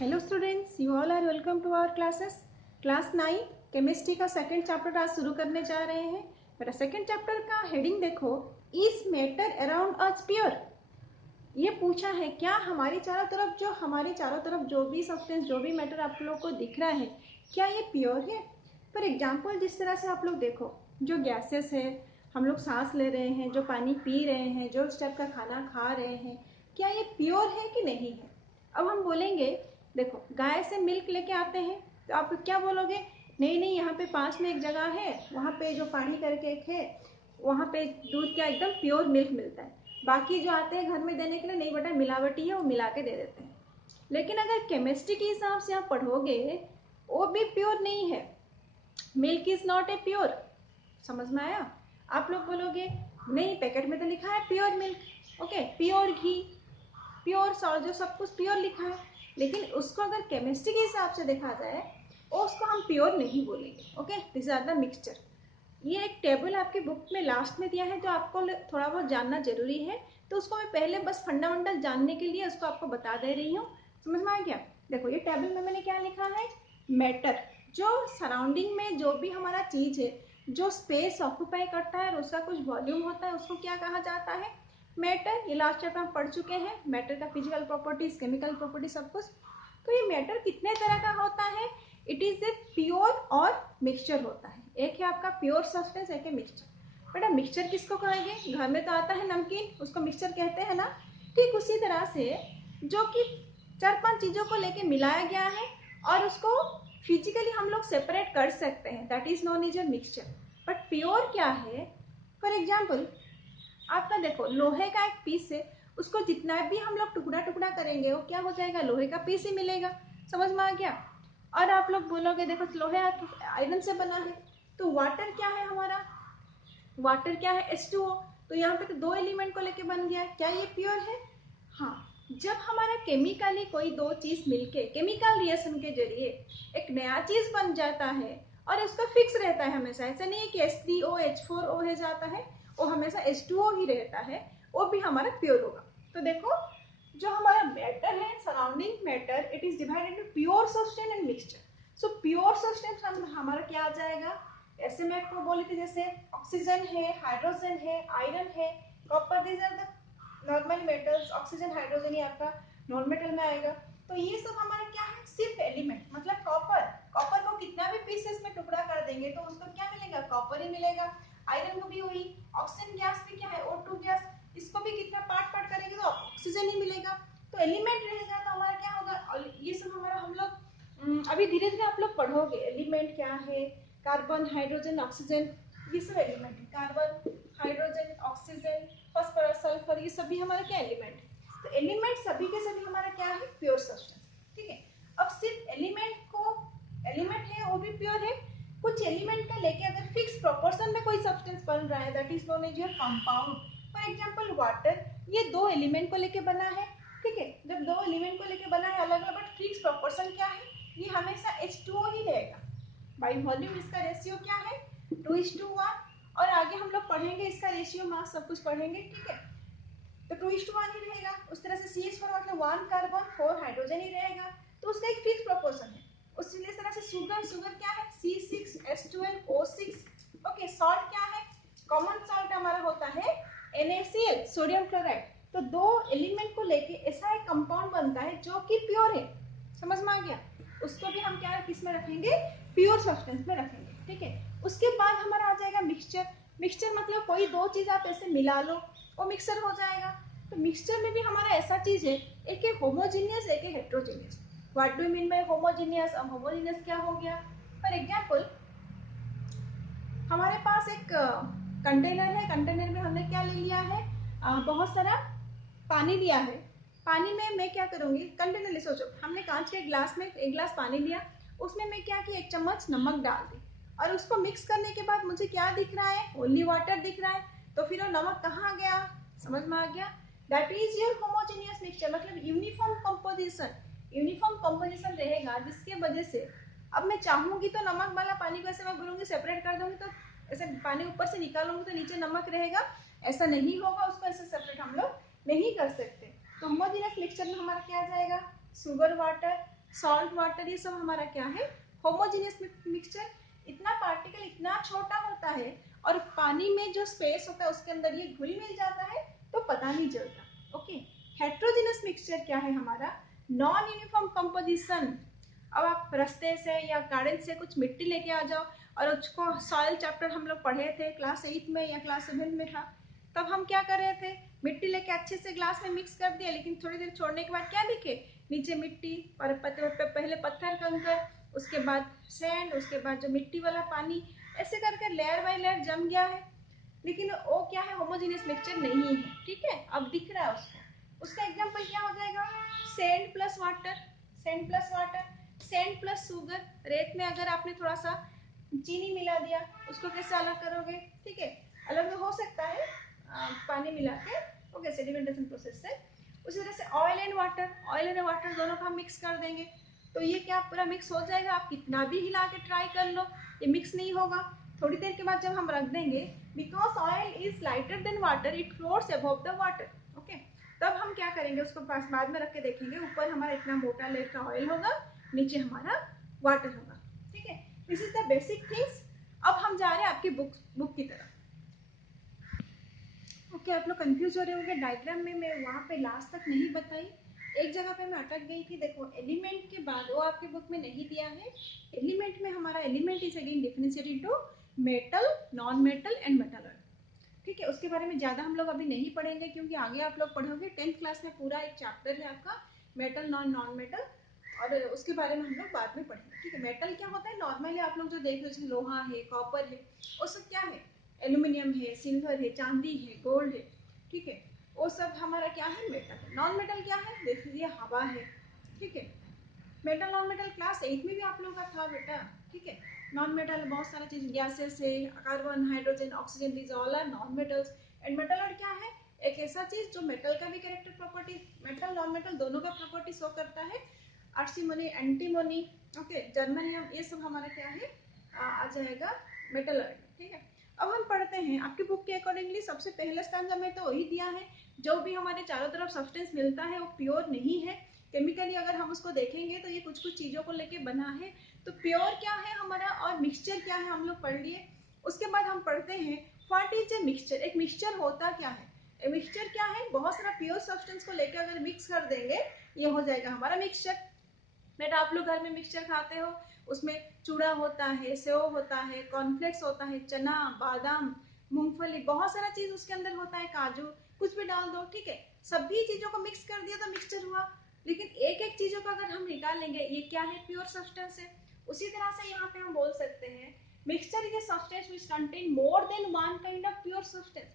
Hello students, you all are welcome to our classes. Class 9 chemistry का second chapter आज शुरू करने जा रहे हैं। मेरा सेकंड चैप्टर का हेडिंग देखो, is matter around us pure. ये पूछा है क्या हमारे चारों तरफ जो भी सब्सटेंस, जो भी मैटर आप लोग को दिख रहा है, क्या ये प्योर है। फॉर एग्जाम्पल, जिस तरह से आप लोग देखो, जो गैसेस है, हम लोग सांस ले रहे हैं, जो पानी पी रहे हैं, जो इस टाइप का खाना खा रहे हैं, क्या ये प्योर है कि नहीं है। अब हम बोलेंगे, देखो गाय से मिल्क लेके आते हैं तो आप क्या बोलोगे, नहीं नहीं यहाँ पे पास में एक जगह है, वहाँ पे जो पानी करके एक है, वहाँ पे दूध क्या एकदम प्योर मिल्क मिलता है। बाकी जो आते हैं घर में देने के लिए, नहीं बेटा मिलावटी है, वो मिला के दे देते हैं। लेकिन अगर केमिस्ट्री के हिसाब से आप पढ़ोगे, वो भी प्योर नहीं है। Milk is not a pure. समझ में आया। आप लोग बोलोगे नहीं, पैकेट में तो लिखा है प्योर मिल्क, ओके, प्योर घी, प्योर सॉल्ट, जो सब कुछ प्योर लिखा है, लेकिन उसको अगर केमिस्ट्री के हिसाब से देखा जाए, उसको हम प्योर नहीं बोलेंगे। Okay, this are the mixture. ये एक टेबल आपकी बुक में लास्ट में दिया है, जो आपको थोड़ा बहुत जानना जरूरी है, तो उसको मैं पहले बस फंडामेंटल जानने के लिए उसको आपको बता दे रही हूँ। समझ में आ गया। देखो ये टेबल में मैंने क्या लिखा है, मैटर, जो सराउंडिंग में जो भी हमारा चीज है, जो स्पेस ऑक्यूपाई करता है और उसका कुछ वॉल्यूम होता है, उसको क्या कहा जाता है, मैटर। ये लास्ट चैप्टर हम पढ़ चुके हैं, मैटर का फिजिकल प्रॉपर्टीज, केमिकल प्रॉपर्टीज, सब कुछ। तो ये मैटर कितने तरह का होता है, इट इज ए प्योर और मिक्सचर होता है। एक है आपका प्योर सब्सटेंस, एक है मिक्सचर। बेटा मिक्सचर किसको कहेंगे, घर में तो आता है नमकीन, उसको मिक्सचर कहते हैं ना। ठीक उसी तरह से जो कि 4-5 चीजों को लेके मिलाया गया है और उसको फिजिकली हम लोग सेपरेट कर सकते हैं, that is non is a mixture. But pure क्या है, फॉर एग्जाम्पल आपका देखो लोहे का एक पीस है, उसको जितना भी हम लोग टुकड़ा टुकड़ा करेंगे, वो क्या हो जाएगा, लोहे का पीस ही मिलेगा। समझ में आ गया। और आप लोग बोलोगे देखो लोहे आयरन से बना है, तो वाटर क्या है हमारा, वाटर क्या है, H2O। तो यहाँ पे तो 2 एलिमेंट को लेके बन गया, क्या ये प्योर है। हाँ, जब हमारा केमिकली कोई 2 चीज मिलके केमिकल रिएक्शन के जरिए एक नया चीज बन जाता है और उसका फिक्स रहता है हमेशा, ऐसा नहीं है कि H3O H4O है जाता है, वो हमेशा H2O ही रहता है, वो भी हमारा प्योर होगा। तो देखो जो हमारा मैटर है, surrounding matter, it is divided into pure substance and mixture. So pure substance हमारा क्या आ जाएगा, ऐसे मैं आपको बोली थी, जैसे ऑक्सीजन है, हाइड्रोजन है, आयरन है, copper, these are the normal metals. Oxygen hydrogen ही आपका नॉन मेटल में आएगा। तो ये सब हमारा क्या है, सिर्फ एलिमेंट, मतलब कॉपर। कॉपर को कितना भी पीसेस में टुकड़ा कर देंगे तो उसको क्या मिलेगा, कॉपर ही मिलेगा। आयरन को भी वही, ऑक्सीजन गैस भी क्या है, O2 गैस, इसको भी कितना पार्ट पार्ट करेंगे तो ऑक्सीजन ही मिलेगा। तो एलिमेंट रहेगा तो हमारा क्या होगा, और ये सब हमारा हम लोग अभी धीरे धीरे आप लोग पढ़ोगे एलिमेंट क्या है, कार्बन, हाइड्रोजन, ऑक्सीजन, ये सब एलिमेंट है। Carbon, hydrogen, oxygen, phosphorus, sulphur, ये सभी हमारा क्या एलिमेंट है। तो एलिमेंट सभी के सभी हमारा क्या है, प्योर सब्सटेंस। ठीक है। अब सिर्फ एलिमेंट को, एलिमेंट है वो भी प्योर है। कुछ एलिमेंट का लेके अगर फिक्स प्रोपोर्शन में कोई सब्सटेंस बन रहा है, that is known as your compound. For example water, ये 2 एलिमेंट को लेके बना है। ठीक है, जब 2 एलिमेंट को लेके बना है अलग अलग, बट फिक्स प्रोपोर्शन क्या है, ये हमेशा H2O ही रहेगा। बाई वॉल्यूम इसका रेशियो क्या है, 2:1। और आगे हम लोग पढ़ेंगे इसका रेशियो, मास, सब कुछ पढ़ेंगे। ठीक है, तो 2:1 ही रहेगा। उस तरह से CH4 मतलब 1 कार्बन 4 हाइड्रोजन ही रहेगा, तो उसका एक फिक्स प्रोपोर्शन है। उसी तरह से शुगर, शुगर क्या है, C6H12O6। ओके, सॉल्ट क्या है, कॉमन सॉल्ट हमारा होता है NaCl, सोडियम क्लोराइड। तो 2 एलिमेंट को लेके ऐसा एक कंपाउंड बनता है जो कि प्योर है। समझ में आ गया। उसको भी हम क्या किस में रखेंगे, प्योर सब्सटेंस में रखेंगे। ठीक है, उसके बाद हमारा आ जाएगा मिक्सचर। मिक्सचर मतलब कोई 2 चीज आप ऐसे मिला लो, वो मिक्सचर हो जाएगा। तो मिक्सचर में भी हमारा ऐसा चीज है, एक है होमोजीनियस, एक है heterogeneous. What do you mean by homogeneous. अब होमोजीनियस क्या हो गया, फॉर एग्जांपल हमारे पास एक कंटेनर है, कंटेनर में हमने क्या ले लिया है, बहुत सारा पानी लिया है। पानी में मैं क्या करूंगी, कंटेनर ले, सोचो हमने कांच के ग्लास में 1 ग्लास पानी लिया, उसमें मैं क्या की 1 चम्मच नमक डाल दी, और उसको मिक्स करने के बाद मुझे क्या दिख रहा है, ओनली वाटर दिख रहा है। तो फिर वो नमक कहाँ गया, समझ में आ गया। That is your homogeneous mixture, मतलब यूनिफॉर्म कंपोजिशन। यूनिफॉर्म कंपोजिशन रहेगा, जिसके वजह से अब मैं चाहूंगी तो नमक वाला पानी को ऐसे मैं बोलूंगी सेपरेट कर दूंगी, तो ऐसे पानी ऊपर से निकालूंगी तो नीचे नमक रहेगा, ऐसा नहीं होगा। उसको ऐसे सेपरेट हम लोग नहीं कर सकते। तो होमोजेनियस मिक्सचर में हमारा क्या आ जाएगा, शुगर, वाटर, सॉल्ट वाटर, ये सब हमारा क्या है, होमोजेनियस मिक्सचर। इतना पार्टिकल इतना छोटा होता है और पानी में जो स्पेस होता है उसके अंदर ये घुल मिल जाता है तो पता नहीं चलता। ओके, हेट्रोजेनियस मिक्सचर क्या है हमारा, नॉन यूनिफॉर्म कंपोजिशन। अब आप रास्ते से या गार्डन से कुछ मिट्टी लेके आ जाओ और उसको, सॉइल चैप्टर हम लोग पढ़े थे क्लास 8 में या क्लास 7 में था, तब हम क्या कर रहे थे, मिट्टी लेके अच्छे से ग्लास में मिक्स कर दिया, लेकिन थोड़ी देर छोड़ने के बाद क्या दिखे, नीचे मिट्टी और पहले पत्थर कंकर, उसके बाद सैंड, उसके बाद जो मिट्टी वाला पानी, ऐसे करके लेयर बाय लेयर जम गया है। लेकिन वो क्या है, होमोजेनियस मिक्सचर नहीं है। ठीक है, अब दिख रहा है उसको। उसका एग्जांपल क्या हो जाएगा, sand plus water, sand plus water, sand plus sugar. रेत में अगर आपने थोड़ा सा चीनी मिला दिया, उसको कैसे अलग करोगे, ठीक है, अलग हो सकता है पानी मिला के, ओके, सेडिमेंटेशन प्रोसेस से। उसी तरह से oil and water, oil and water दोनों को हम मिक्स कर देंगे तो ये क्या पूरा मिक्स हो जाएगा। आप कितना भी हिला के ट्राई कर लो, ये मिक्स नहीं होगा। थोड़ी देर के बाद जब हम रख देंगे, because oil is lighter than water, it floats above the water. Okay, तब हम क्या करेंगे, उसको बाद में रख के देखेंगे, ऊपर हमारा इतना मोटा लेयर का ऑयल होगा, नीचे हमारा वाटर होगा। ठीक है, this is the basic things. अब हम जा रहे हैं आपकी बुक की तरफ। ओके, आप लोग कंफ्यूज हो रहे होंगे, डायग्राम में मैं वहाँ पे लास्ट तक नहीं बताई, एक जगह पे मैं अटक गई थी। देखो, एलिमेंट के बाद वो आपके बुक में नहीं दिया है। एलिमेंट में हमारा element is again differentiated into metal, non metal and metal. ठीक है, उसके बारे में ज्यादा हम लोग अभी नहीं पढ़ेंगे क्योंकि आगे आप लोग पढ़ोगे 10th क्लास में पूरा एक चैप्टर है आपका मेटल, नॉन मेटल, और उसके बारे में हम लोग बाद में पढ़ेंगे। ठीक है, मेटल क्या होता है, नॉर्मली आप लोग जो देख रहे हो, लोहा है, कॉपर है, वो सब क्या है, एल्यूमिनियम है, सिल्वर है, चांदी है, गोल्ड है। ठीक है, वो सब हमारा क्या है, मेटल है। नॉन मेटल क्या है, देख लीजिए, हवा है। ठीक है, मेटल नॉन मेटल क्लास 8 में भी आप लोगों का था बेटा। ठीक है, नॉन मेटल बहुत सारा चीज, गैसेस है, carbon, hydrogen, oxygen, these all are non metals. And metal और क्या है, एक ऐसा चीज जो मेटल का भी character property, metal non metal दोनों का प्रॉपर्टी शो करता है। आर्सिमोनी, एंटीमोनी, ओके, जर्मनियम, ये सब हमारा क्या है, आ जाएगा मेटल। ठीक है, अब हम पढ़ते हैं आपकी बुक के अकॉर्डिंगली। सबसे पहले स्टैंजा में तो वही दिया है, जो भी हमारे चारों तरफ सब्सटेंस मिलता है वो प्योर नहीं है। केमिकली अगर हम उसको देखेंगे तो ये कुछ कुछ चीजों को लेके बना है। तो प्योर क्या है हमारा और मिक्सचर क्या है हम लोग पढ़ लिए। उसके बाद हम पढ़ते हैं व्हाट इज ए मिक्सचर। एक मिक्सचर होता क्या है, मिक्सचर क्या है, बहुत सारा प्योर सब्सटेंस को लेकर अगर मिक्स कर देंगे ये हो जाएगा हमारा मिक्सचर। बेटा आप लोग घर में मिक्सचर खाते हो, उसमें चूड़ा होता है, सेव होता है, कॉर्नफ्लेक्स होता है, चना, बादाम, मूंगफली, बहुत सारा चीज उसके अंदर होता है, काजू, कुछ भी डाल दो। ठीक है, सभी चीजों को मिक्स कर दिया तो मिक्सचर हुआ। लेकिन एक एक चीजों को अगर हम निकालेंगे, ये क्या है, प्योर सब्सटेंस है। उसी तरह से यहाँ पे हम बोल सकते हैं mixture is a substance which contain more than one kind of pure substance.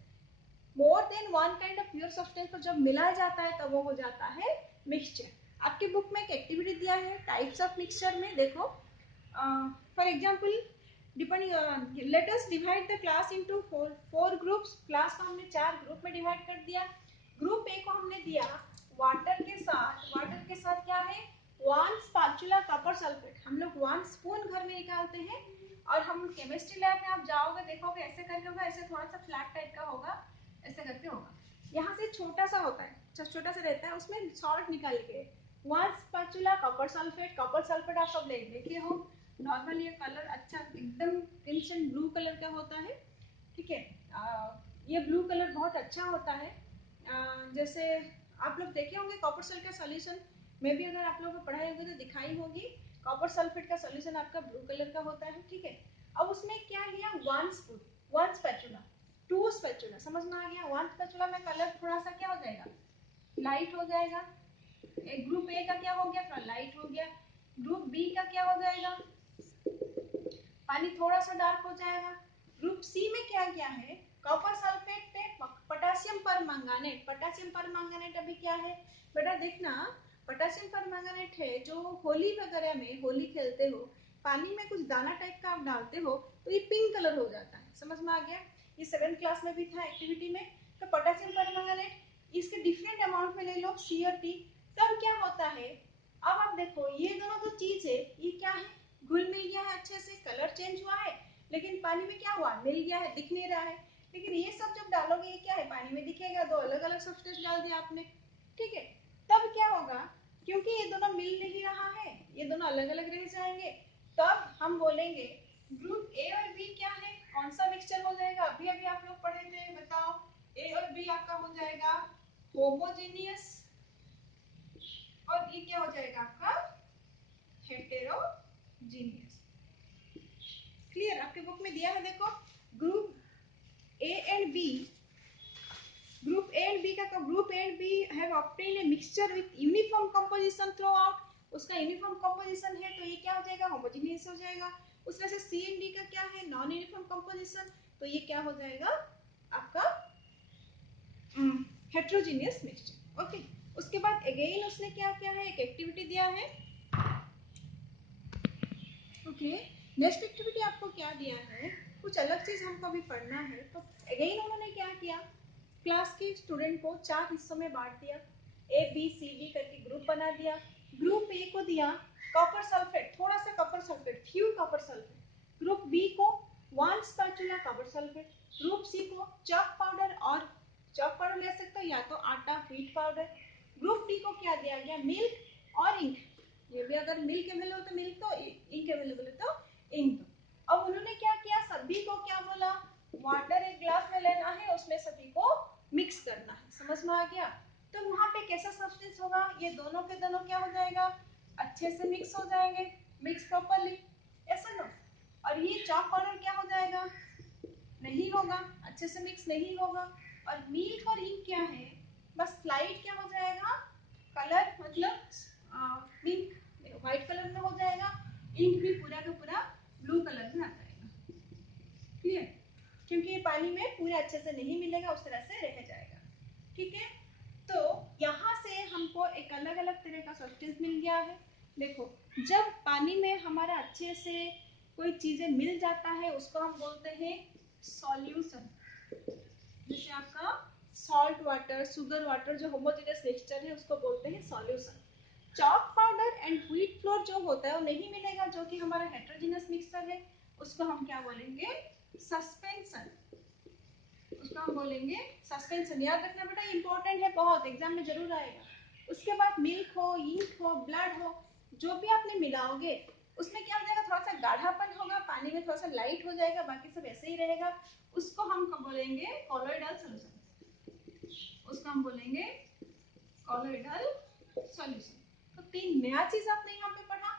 More than one kind of pure substance को जब मिला जाता है तब वो हो जाता है मिक्सचर। आपकी बुक में एक एक्टिविटी दिया है टाइप्स ऑफ मिक्सचर में, देखो for example depending, let us divide the class into four groups. Class को हमने 4 ग्रुप में डिवाइड कर दिया। ग्रुप ए को हमने दिया वाटर के साथ, वाटर के साथ क्या है, 1 स्पैचुला कॉपर सल्फेट। हम लोग 1 स्पून घर में निकालते हैं और हम केमिस्ट्री लैब में आप जाओगे देखोगे ऐसे करके होगा, ऐसे थोड़ा सा फ्लैट टाइप का होगा, ऐसे करके होगा। यहाँ से छोटा सा होता है, छोटा सा रहता है, उसमें सॉल्ट निकाल के 1 spatula copper sulphate. Copper sulphate आप सब देखे हो, नॉर्मली ये कलर अच्छा एकदम क्रिम्सन ब्लू कलर का होता है। ठीक है, ये ब्लू कलर बहुत अच्छा होता है। जैसे आप लोग देखे होंगे कॉपर सल्फेट का सोल्यूशन में भी, अगर आप लोगों को पढ़ाई होगी तो दिखाई होगी, कॉपर सल्फेट का सोल्यूशन आपका ब्लू कलर का होता है। ठीक है, अब उसमें क्या लिया, 1 स्पून, 1 स्पैचुला, 2 स्पैचुला, समझ में आ गया। 1 स्पैचुला में कलर थोड़ा सा क्या हो जाएगा, लाइट हो जाएगा। एक ग्रुप ए का क्या हो गया, थोड़ा लाइट हो गया। ग्रुप बी का क्या हो जाएगा, पानी थोड़ा सा डार्क हो जाएगा। ग्रुप सी में क्या क्या है, कॉपर सल्फेट पे पोटेशियम परमंगानेट। पोटेशियम परमंगानेट अभी क्या है बेटा, देखना, पोटेशियम परमंगानेट है जो होली वगैरह में, होली खेलते हो, पानी में कुछ दाना टाइप का आप डालते हो तो ये पिंक कलर हो जाता है। समझ में आ गया, ये 7th क्लास में भी था एक्टिविटी में। तो पोटेशियम परमंगानेट, इसके डिफरेंट अमाउंट में ले लो, सी और टी, तब क्या होता है। अब आप देखो ये दोनों जो चीज है ये क्या है, घुल मिल गया है अच्छे से, कलर चेंज हुआ है, लेकिन पानी में क्या हुआ, मिल गया है, दिख नहीं रहा है। लेकिन ये सब जब डालोगे ये क्या है, पानी में दिखेगा, दो अलग अलग सब्सटेंस डाल दिया आपने। ठीक है, तब क्या होगा, क्योंकि ये दोनों मिल नहीं रहा है, ये दोनों अलग अलग रह जाएंगे। तब हम बोलेंगे ग्रुप ए और बी क्या है, कौन सा मिक्सचर हो जाएगा, अभी अभी आप लोग पढ़े थे, बताओ। ए और बी आपका हो जाएगा होमोजेनियस, और ये क्या हो जाएगा आपका हेटेरोजीनियस। क्लियर? आपके बुक में दिया है, देखो group A and B, group A and B का, group A and B have obtained a mixture with uniform composition throughout, उसका यूनिफॉर्म कंपोजिशन है तो ये क्या हो जाएगा, होमोजेनियस हो जाएगा। उस तरह से सी एंड डी का क्या है, नॉन यूनिफॉर्म कंपोजिशन, तो ये क्या हो जाएगा आपका हेटेरोजीनियस मिक्सचर। ओके, उसके बाद अगेन उसने क्या किया है, एक एक्टिविटी दिया है। ओके, नेक्स्ट एक्टिविटी आपको क्या दिया है, कुछ अलग चीज हमको अभी पढ़ना है। तो अगेन उन्होंने क्या किया, क्लास के स्टूडेंट को 4 हिस्सों में बांट दिया, ए बी सी डी करके ग्रुप बना दिया। ग्रुप ए को दिया कॉपर सल्फेट, थोड़ा सा copper sulphate, few copper sulphate. Group B को 1 spatula copper sulphate. Group C को चॉक पाउडर, और चॉक पाउडर ले सकते हो या तो आटा व्हीट पाउडर। ग्रुप डी को क्या दिया गया, मिल्क और इंक। ये भी अगर मिल्क अवेलेबल तो मिल्क, तो इंक अवेलेबल है तो इंक। अब उन्होंने क्या किया, सभी को क्या बोला, वाटर एक ग्लास में लेना है, उसमें सभी को मिक्स करना है। समझ में आ गया? तो वहां पे कैसा सब्सटेंस होगा, ये दोनों के दोनों क्या हो जाएगा, अच्छे से मिक्स हो जाएंगे, मिक्स प्रॉपर्ली, ऐसा ना। और ये चॉक पाउडर क्या हो जाएगा, नहीं होगा, अच्छे से मिक्स नहीं होगा। और मिल्क और इंक क्या है, बस स्लाइड क्या हो जाएगा, कलर मतलब मिल्क व्हाइट कलर में हो जाएगा, इंक भी पूरा का पूरा ब्लू कलर में आ जाएगा। क्लियर? क्योंकि ये पानी में पूरे अच्छे से नहीं मिलेगा, उस तरह से रह जाएगा। ठीक है, तो यहाँ से हमको एक अलग अलग तरह का सब्सटेंस मिल गया है। देखो, जब पानी में हमारा अच्छे से कोई चीजें मिल जाता है उसको हम बोलते हैं सॉल्यूशन। जैसे आपका सॉल्ट वाटर, शुगर वाटर, जो होमोजेनियस मिक्सचर है उसको बोलते हैं solution. Chalk powder and wheat flour जो होता है वो नहीं मिलेगा, जो कि हमारा हेटेरोजेनियस मिक्सचर है, उसको हम क्या बोलेंगे, सस्पेंशन। उसको हम बोलेंगे सस्पेंशन। याद रखना बेटा, इंपॉर्टेंट है बहुत, एग्जाम में जरूर आएगा। उसके बाद मिल्क हो, इंक हो, ब्लड हो, जो भी आपने मिलाओगे उसमें क्या हो जाएगा, थोड़ा सा गाढ़ापन होगा, पानी में थोड़ा सा लाइट हो जाएगा, बाकी सब ऐसे ही रहेगा। उसको हम बोलेंगे कॉलोइडल सॉल्यूशन। उसको हम बोलेंगे कॉलोइडल सॉल्यूशन। तो 3 नया चीज आपने यहाँ पे पढ़ा।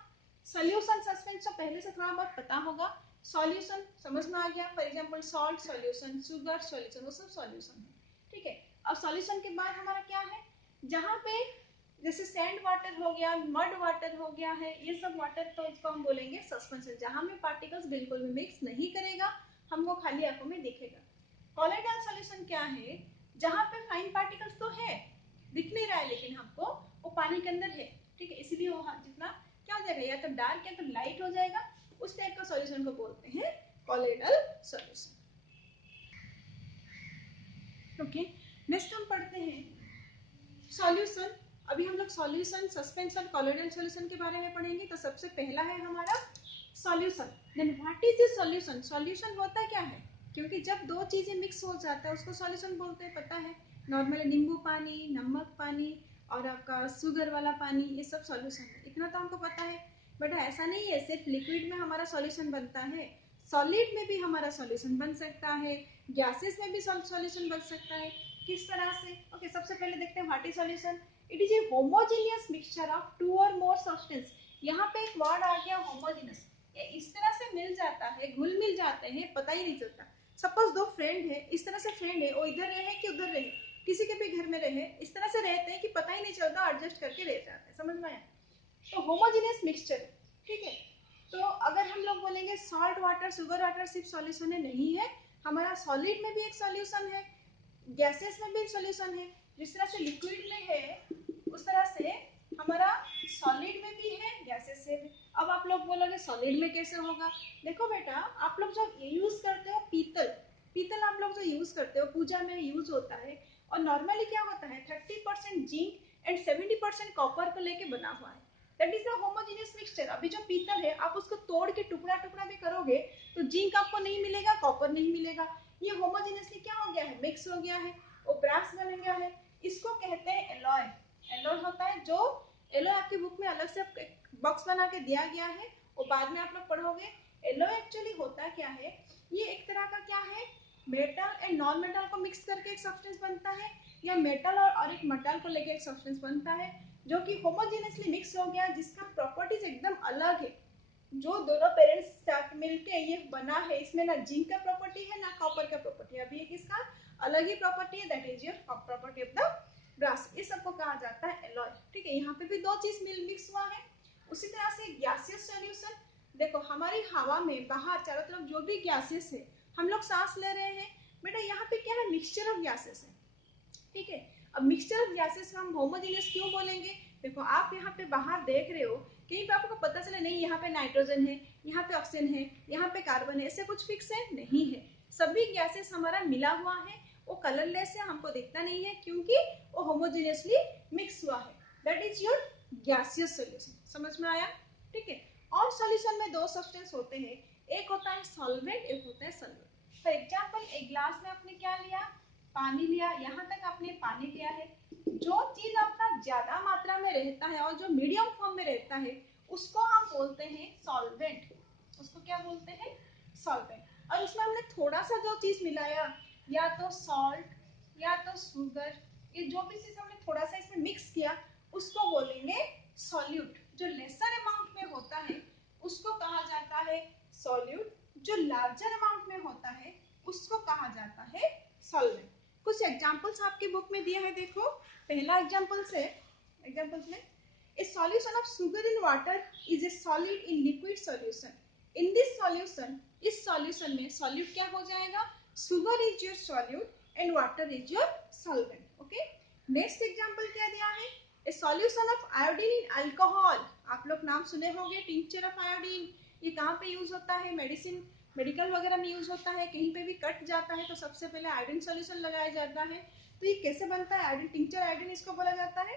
सॉल्यूशन सस्पेंशन पहले से थोड़ा बहुत पता होगा, सॉल्यूशन समझ में आ गया। For example salt solution, sugar solution, वो सब सॉल्यूशन है। ठीक है, अब सॉल्यूशन के बाद हमारा क्या है, जहाँ पे जैसे सैंड वाटर हो गया, मड वाटर हो गया है, ये सब वाटर, तो इसको हम बोलेंगे सस्पेंशन, जहाँ में पार्टिकल्स बिल्कुल भी मिक्स नहीं करेगा, हमको खाली आंखों में दिखेगा। कॉलोइडल सॉल्यूशन क्या है, जहाँ पे फाइन पार्टिकल्स तो है, दिख नहीं रहा है, लेकिन हमको वो पानी के अंदर है। ठीक है, इसलिए वो जितना क्या हो जाएगा, या तो डार्क या तो लाइट हो जाएगा, उस टाइप का सॉल्यूशन को बोलते हैं कॉलोइडल सॉल्यूशन। ओके, नेक्स्ट हम पढ़ते हैं सॉल्यूशन। अभी हम लोग सॉल्यूशन, सस्पेंशन, कॉलोइडल सॉल्यूशन के बारे में पढ़ेंगे। तो सबसे पहला है हमारा solution. Then what is the solution? Solution होता क्या है, क्योंकि जब दो चीजें मिक्स हो जाता है उसको सॉल्यूशन बोलते हैं, पता है। नॉर्मली नींबू पानी, नमक पानी और आपका शुगर वाला पानी, ये सब सॉल्यूशन है, इतना तो हमको पता है। बट ऐसा नहीं है सिर्फ लिक्विड में हमारा सॉल्यूशन बनता है, सॉलिड में भी हमारा सॉल्यूशन बन सकता है, गैसेस में भी सॉल्यूशन बन सकता है। किस तरह से? ओके, सबसे पहले देखते हैं what is solution. It is a homogeneous mixture of 2 और मोर सब्सटेंस। यहाँ पे एक वर्ड आ गया होमोजेनियस, ये इस तरह से मिल जाता है, घुल मिल जाते हैं, पता ही नहीं चलता। सपोज 2 फ्रेंड है, इस तरह से फ्रेंड है, वो इधर रहे कि उधर रहे, किसी के भी घर में रहे, इस तरह से रहते हैं कि पता ही नहीं चलता, एडजस्ट करके रह जाते हैं। समझ में आया? तो होमोजेनियस मिक्सचर, ठीक है। तो अगर हम लोग बोलेंगे सॉल्ट वाटर, शुगर वाटर सिर्फ सॉल्यूशन है, नहीं है, हमारा सॉलिड में भी एक सॉल्यूशन है, गैसेस में भी एक सॉल्यूशन है। जिस तरह से लिक्विड में है उस तरह से हमारा सॉलिड में भी है, गैसेस से भी। अब आप लोग बोलोगे सॉलिड में कैसे होगा? देखो बेटा, आप लोग जब यूज करते हो पीतल, पीतल आप लोग जो यूज करते हो पूजा में यूज होता है, और नॉर्मली क्या होता है 30% जिंक एंड 70% कॉपर को लेके बना हुआ है। That is the homogeneous mixture. अभी जो पीतल है आप उसको तोड़ के टुकड़ा टुकड़ा भी करोगे तो जिंक आपको नहीं मिलेगा, कॉपर नहीं मिलेगा, ये होमोजेनियसली क्या हो गया है, मिक्स हो गया है, वो ब्रास बन गया है। इसको कहते हैं एलॉय। एलॉय होता है जो, एलॉय आपकी बुक में अलग से बॉक्स बना के दिया गया है, वो बाद में आप लोग पढ़ोगे। एलॉय एक्चुअली होता क्या है, ये एक तरह का क्या है, मेटल एंड नॉन मेटल को मिक्स करके एक सब्सटेंस बनता है, या मेटल और एक मेटल को लेके एक सब्सटेंस बनता है जो कि होमोजेनियसली मिक्स हो गया, जिसका प्रॉपर्टीज एकदम अलग है। जो दोनों पेरेंट्स साथ मिलके ये बना है, इसमें ना जिंक का प्रॉपर्टी है ना कॉपर का प्रॉपर्टी है, अभी एक इसका अलग ही प्रॉपर्टी है, that is your property of the brass. इस सबको कहा जाता है एलॉय। ठीक है, यहाँ पे भी दो चीज मिक्स हुआ है। उसी तरह से गैसियस सॉल्यूशन, देखो हमारी हवा में बाहर चारों तरफ जो भी गैसेस है, हम लोग सांस ले रहे हैं बेटा, यहाँ पे क्या है, मिक्सचर ऑफ गैसेस है। ठीक है, अब मिक्सचर ऑफ गैसेस हम होमोजेनियस क्यों बोलेंगे, देखो आप यहाँ पे बाहर देख रहे हो, कहीं पे आपको पता चले नहीं यहाँ पे नाइट्रोजन है, यहाँ पे ऑक्सीजन है, यहाँ पे कार्बन है, ऐसे कुछ फिक्स है नहीं है, सभी गैसेस हमारा मिला हुआ है, वो कलरलेस है, हमको दिखता नहीं है क्योंकि वो होमोजेनियसली मिक्स हुआ है, that is your gaseous solution. समझ में आया? ठीक है, और सॉल्यूशन में दो सब्सटेंस होते हैं, एक होता है सॉल्वेंट, एक होता है सॉल्वेंट। फॉर एग्जांपल एक ग्लास में आपने क्या लिया, पानी लिया, यहाँ तक आपने पानी लिया है, जो चीज आपका ज्यादा मात्रा में रहता है और जो मीडियम फॉर्म में रहता है उसको हम बोलते हैं सॉल्वेंट, उसको क्या बोलते हैं, सॉल्वेंट। और उसमें हमने थोड़ा सा जो चीज मिलाया, या तो सॉल्ट या तो शुगर, ये जो भी चीज हमने थोड़ा सा इसमें मिक्स किया उसको बोलेंगे सॉल्यूट। जो लेसर अमाउंट में होता है उसको कहा जाता है सॉल्यूट, जो लार्जर अमाउंट में होता है उसको कहा जाता है सॉल्वेंट। कुछ एग्जांपल्स आपकी बुक में दिए हैं, देखो पहला एग्जांपल्स में a solution of sugar in water is a solid in liquid solution. in this solution, इस solution में solute क्या हो जाएगा, sugar is your solute and water is your solvent. okay, next example क्या दिया है, a solution of iodine in alcohol. आप लोग नाम सुने होंगे tincture of iodine, ये कहाँ पे यूज होता है, मेडिसिन मेडिकल वगैरह में यूज होता है, कहीं पे भी कट जाता है तो सबसे पहले आयोडीन सॉल्यूशन लगाया जाता है। तो ये कैसे बनता है, आयोडीन टिंचर आयोडीन इसको बोला जाता है।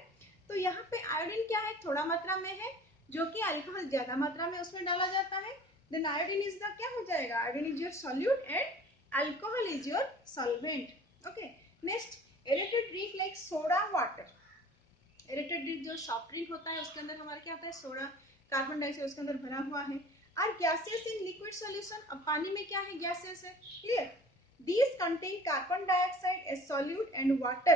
तो यहाँ पे आयोडीन क्या है, थोड़ा मात्रा में है, जो कि अल्कोहल ज्यादा मात्रा में उसमें डाला जाता है, देन आयोडीन इज द क्या हो जाएगा, iodine is your solute and alcohol is your solvent. Okay, next aerated drink like soda water. Aerated drink जो सॉफ्ट ड्रिंक होता है उसके अंदर हमारा क्या होता है, सोडा, कार्बन डाइऑक्साइड उसके अंदर भरा हुआ है। और गैसेस इन लिक्विड सॉल्यूशन, अब पानी में क्या है, गैसेस है, clear. These contain carbon dioxide as solute and water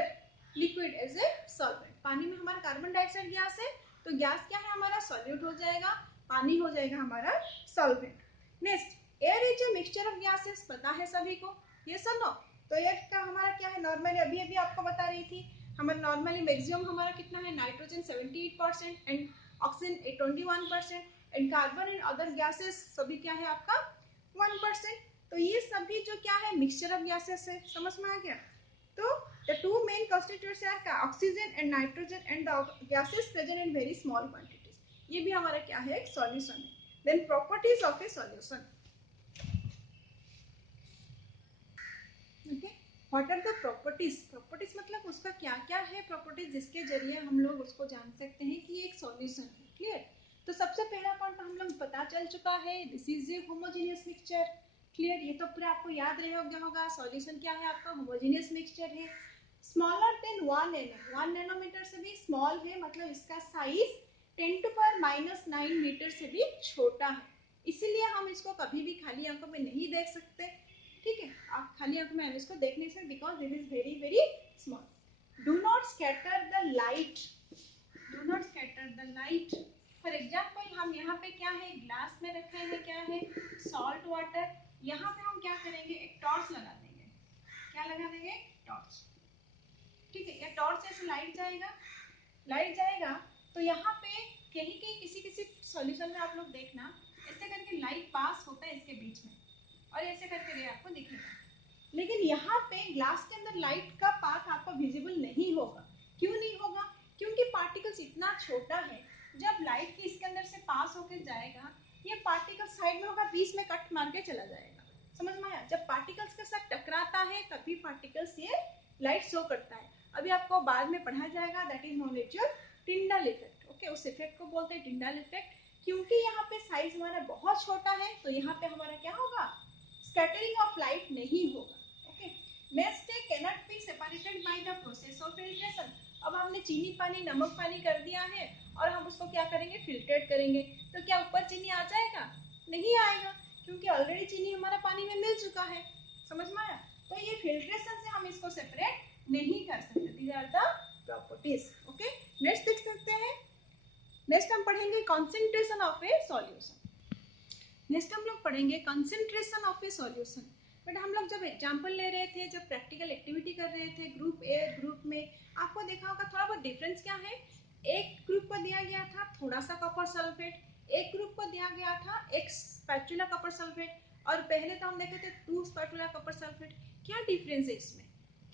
liquid as a solvent. पानी में हमारा कार्बन डाइऑक्साइड गैस है, तो गैस क्या है हमारा, सॉल्यूट हो जाएगा, पानी हो जाएगा हमारा solvent. Next, air is a mixture of gases, पता है सभी को, ये सुनो। तो एयर का हमारा क्या है, नॉर्मली अभी अभी आपको बता रही थी, हमारा नॉर्मली मैक्सिमम हमारा कितना है, nitrogen 78% and oxygen 21% and carbon and other gases सभी क्या है आपका 1%। तो ये सभी जो क्या है, मिक्सचर ऑफ गैसेस है, समझ में आ गया। तो the two main constituents are oxygen and nitrogen and the gases present in very small quantities. ये भी हमारा क्या है, एक सॉल्यूशन है। Then properties of a solution. Okay, what are the properties? Properties मतलब उसका क्या क्या है प्रॉपर्टीज, जिसके जरिए हम लोग उसको जान सकते हैं कि ये एक सॉल्यूशन है। क्लियर, तो सबसे पहला पॉइंट हम लोग पता चल चुका है, this is a homogeneous mixture. Clear, ये तो पूरा आपको याद रह गया होगा, सॉल्यूशन क्या है आपका, होमोजेनियस मिक्सचर है। स्मॉलर देन 1 nm, 1 नैनोमीटर से भी स्मॉल है, मतलब इसका साइज 10⁻⁹ मीटर से भी छोटा है, इसीलिए हम इसको कभी भी खाली आंखों में नहीं देख सकते। ठीक है, आप खाली आंखों में इसको देख नहीं सकते, because this is very very small. Do not scatter the light, do not scatter the light. For example हम यहाँ पे क्या है, ग्लास में रखे हैं, क्या है, सॉल्ट वाटर, यहाँ पे हम क्या करेंगे, एक टॉर्च लगा देंगे, क्या लगा देंगे, टॉर्च। ठीक है, या टॉर्च से लाइट जाएगा, लाइट जाएगा, तो यहाँ पे कहीं कहीं किसी किसी सॉल्यूशन में आप लोग देखना, ऐसे करके लाइट पास होता है इसके बीच में, और ऐसे करके ये आपको दिखेगा, लेकिन यहाँ पे ग्लास के अंदर लाइट का पाथ आपको विजिबल नहीं होगा। क्यों नहीं होगा, क्योंकि पार्टिकल्स इतना छोटा है, जब लाइट की इसके अंदर से पास होकर जाएगा, ये पार्टिकल साइड में होगा, बीच में कट मार के चला जाएगा। समझ में आया, जब पार्टिकल्स के साथ टकराता है तभी पार्टिकल्स ये लाइट शो करता है। अभी आपको बाद में पढ़ा जाएगा, that is known as Tyndall effect. Okay, उस इफेक्ट को बोलते हैं टिंडल इफेक्ट, क्योंकि यहाँ पे साइज हमारा बहुत छोटा है, तो यहाँ पे हमारा क्या होगा, स्कैटरिंग ऑफ लाइट नहीं होगा। Okay, next cannot be separated by the process of filtration. अब हमने चीनी पानी नमक पानी कर दिया है और हम उसको क्या करेंगे, फिल्ट्रेट करेंगे। तो क्या ऊपर चीनी आ जाएगा? नहीं आएगा, क्योंकि ऑलरेडी चीनी हमारा पानी में मिल चुका है। समझ में आया? तो ये फिल्ट्रेशन से हम इसको सेपरेट नहीं कर सकते। These are the properties. Okay, next देख सकते हैं। नेक्स्ट हम पढ़ेंगे concentration of a solution. Next हम लोग पढ़ेंगे concentration of a solution. But हम लोग जब एग्जांपल ले रहे थे, जब प्रैक्टिकल एक्टिविटी कर रहे थे ग्रुप ए ग्रुप में, आपको देखा होगा थोड़ा बहुत डिफरेंस क्या है। एक ग्रुप को दिया गया था थोड़ा सा कॉपर सल्फेट, एक ग्रुप को दिया गया था एक स्पैचुला कॉपर सल्फेट, और पहले तो हम देखे थे 2 स्पैचुला कॉपर सल्फेट। क्या डिफरेंस है इसमें?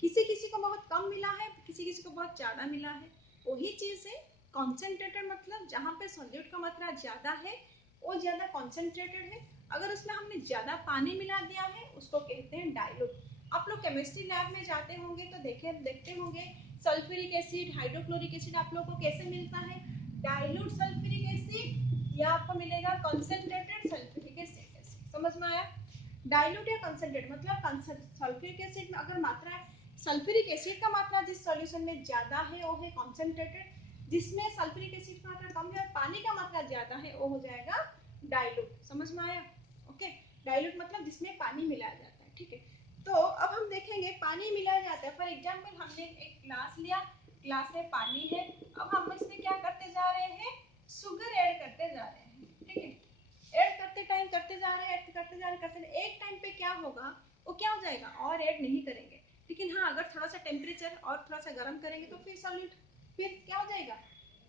किसी किसी को बहुत कम मिला है, किसी किसी को बहुत ज्यादा मिला है। वही चीज है कॉन्सेंट्रेटेड, मतलब जहाँ पे सॉल्यूट का मात्रा ज्यादा है वो ज्यादा कॉन्सेंट्रेटेड है। अगर उसमें हमने ज्यादा पानी मिला दिया है उसको कहते हैं डाइल्यूट। आप लोग केमिस्ट्री लैब में जाते होंगे तो देखते होंगे सल्फ्यूरिक एसिड, हाइड्रोक्लोरिक एसिड आप लोग को कैसे मिलता है? डाइल्यूट सल्फ्यूरिक एसिड या आपको मिलेगा कॉन्सेंट्रेटेड सल्फ्यूरिक एसिड। समझ में आया? डाइल्यूट या कॉन्सेंट्रेट मतलब सल्फ्यूरिक एसिड में अगर मात्रा, सल्फ्यूरिक एसिड का मात्रा जिस सॉल्यूशन में ज्यादा है वो है कॉन्सेंट्रेटेड, जिसमें सल्फ्यूरिक एसिड की मात्रा कम है और पानी का मात्रा ज्यादा है वो हो जाएगा डाइल्यूट। समझ में आया? ओके, डाइल्यूट मतलब जिसमें पानी मिलाया जाता है। ठीक है, तो अब हम देखेंगे पानी मिलाया जाता है। फॉर एग्जांपल हमने एक ग्लास लिया, ग्लास में पानी है, अब हम इसमें क्या करते जा रहे हैं, शुगर ऐड करते जा रहे हैं। ठीक है, ऐड करते टाइम करते जा रहे हैं, ऐड करते जा रहे हैं, करते एक टाइम पे क्या होगा, वो क्या हो जाएगा, और ऐड नहीं करेंगे। लेकिन हाँ, अगर थोड़ा सा टेम्परेचर और थोड़ा सा गर्म करेंगे तो फिर सॉल्यूट फिर क्या हो जाएगा,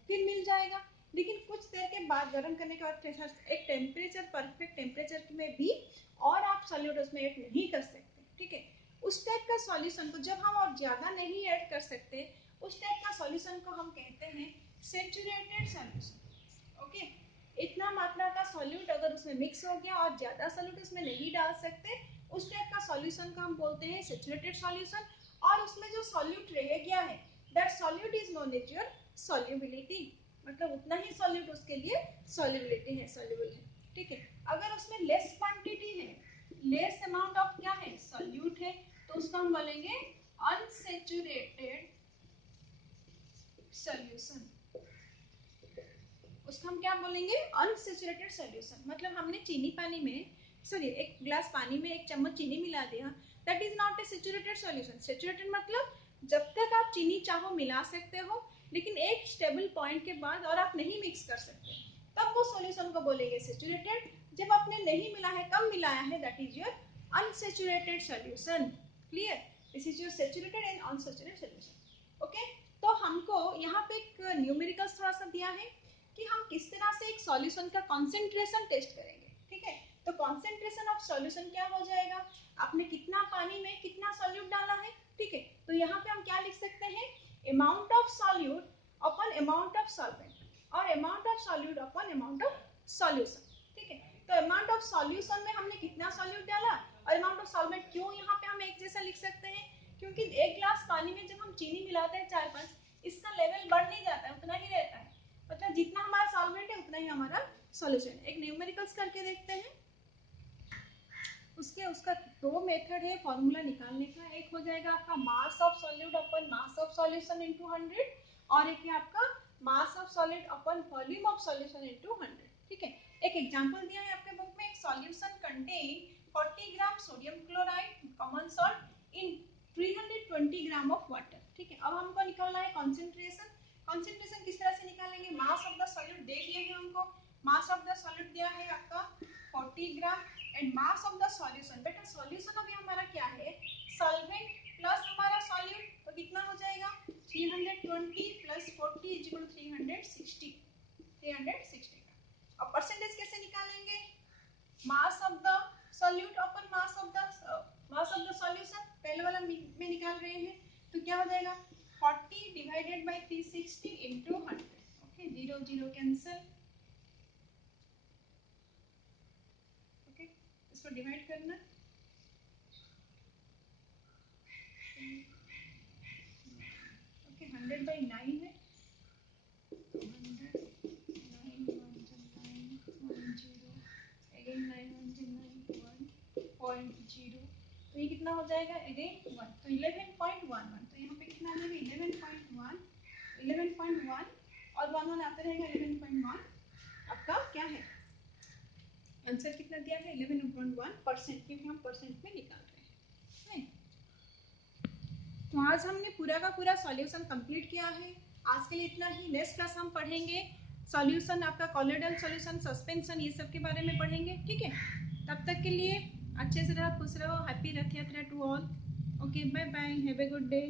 फिर मिल जाएगा। लेकिन कुछ देर के बाद गर्म करने के बाद एक टेम्परेचर, परफेक्ट टेम्परेचर में भी और आप सॉल्यूट उसमें ऐड नहीं कर सकते। ठीक है, उस टाइप का सॉल्यूशन को जब हम और ज्यादा नहीं ऐड कर सकते, उस टाइप का सॉल्यूशन को हम कहते हैं सैचुरेटेड सॉल्यूशन। ओके, इतना मात्रा का सॉल्यूट अगर उसमें मिक्स हो गया और ज्यादा सॉल्यूट उसमें नहीं डाल सकते, उस टाइप का सॉल्यूशन को हम बोलते हैं सैचुरेटेड सॉल्यूशन। और उसमें जो सॉल्यूट रह गया है, that solute is known as your solubility, मतलब उतना ही सॉल्यूट उसके लिए सॉल्युबिलिटी है, सॉल्युबल है। ठीक है, अगर उसमें लेस क्वांटिटी है, लेस अमाउंट ऑफ क्या है, सॉल्यूट है, तो उसको हम बोलेंगे अनसैचुरेटेड सॉल्यूशन। उसको हम क्या बोलेंगे, अनसैचुरेटेड सॉल्यूशन। मतलब हमने चीनी पानी में, सॉरी एक ग्लास पानी में एक चम्मच चीनी मिला दिया, that is not a saturated solution. Saturated मतलब जब तक आप चीनी चाहो मिला सकते हो, लेकिन एक स्टेबल पॉइंट के बाद और आप नहीं मिक्स कर सकते, तब वो सॉल्यूशन को बोलेंगे सैचुरेटेड। जब आपने नहीं मिला है, कम मिलाया है, that is your unsaturated solution. Clear? This is your saturated and unsaturated solution. Okay, तो हमको यहाँ पे एक न्यूमेरिकल्स थोड़ा सा दिया है कि हम किस तरह से एक सॉल्यूशन का कॉन्सेंट्रेशन टेस्ट करेंगे। ठीक है, तो कॉन्सेंट्रेशन ऑफ सॉल्यूशन क्या हो जाएगा, आपने कितना पानी में कितना सॉल्यूट डाला है। ठीक है, तो यहाँ पे हम क्या लिख सकते हैं, amount of solute upon amount of solvent और amount of solute upon amount of solution. ठीक है, तो अमाउंट ऑफ सॉल्यूशन में हमने कितना सॉल्यूट डाला और अमाउंट ऑफ सॉल्वेंट, क्यों यहाँ पे हम एक जैसा लिख सकते हैं, क्योंकि एक ग्लास पानी में जब हम चीनी मिलाते हैं 4-5, इसका लेवल बढ़ नहीं जाता है, उतना ही रहता है। मतलब जितना हमारा सॉल्वेंट है उतना ही हमारा सॉल्यूशन। एक न्यूमेरिकल्स करके देखते हैं। उसका दो मेथड है फॉर्मूला निकालने का। एक हो जाएगा आपका mass of solute upon mass of solution into 100, और एक है आपका mass of solid upon volume of solution into 100। ठीक है, एक एग्जांपल दिया है आपके बुक में, एक solution contain 40 gram sodium chloride common salt in 320 gram of water. ठीक है, अब हमको निकालना है कॉन्सेंट्रेशन। कॉन्सेंट्रेशन किस तरह से निकालेंगे, मास ऑफ द सॉल्यूट दे दिए हैं हमको, मास ऑफ द सॉल्यूट दिया है आपका 40 gram and mass of the solution. बेटा सॉल्यूशन अभी हमारा क्या है, सॉल्वेंट प्लस हमारा सॉल्यूट, तो कितना हो जाएगा 320 प्लस 40 इज इक्वल टू 360 का। अब परसेंटेज कैसे निकालेंगे, mass of the solute upon mass of the solution, पहले वाला में निकाल रहे हैं, तो क्या हो जाएगा 40 divided by 360 into 100। Okay, 0 0 cancel. Okay, इसको डिवाइड करना, ओके 100 बाय 9 है, 100 9 1 0 अगेन 9 1 1.0, तो ये कितना हो जाएगा अगेन 1, तो 11.11, तो यहाँ पे कितना आ जाएगा 11.1 11.1 और 1 आता रहेगा 11.1। आपका क्या है आंसर कितना दिया है 11.1%, क्योंकि हम परसेंट में निकाल रहे हैं। तो आज हमने पूरा का पूरा सॉल्यूशन कंप्लीट किया है। आज के लिए इतना ही। नेक्स्ट क्लास हम पढ़ेंगे सॉल्यूशन, आपका कॉलोइडल सॉल्यूशन, सस्पेंशन, ये सब के बारे में पढ़ेंगे। ठीक है, तब तक के लिए अच्छे से रहो, खुश रहो, happy Rath Yatra to all. Okay, bye bye, have a good day.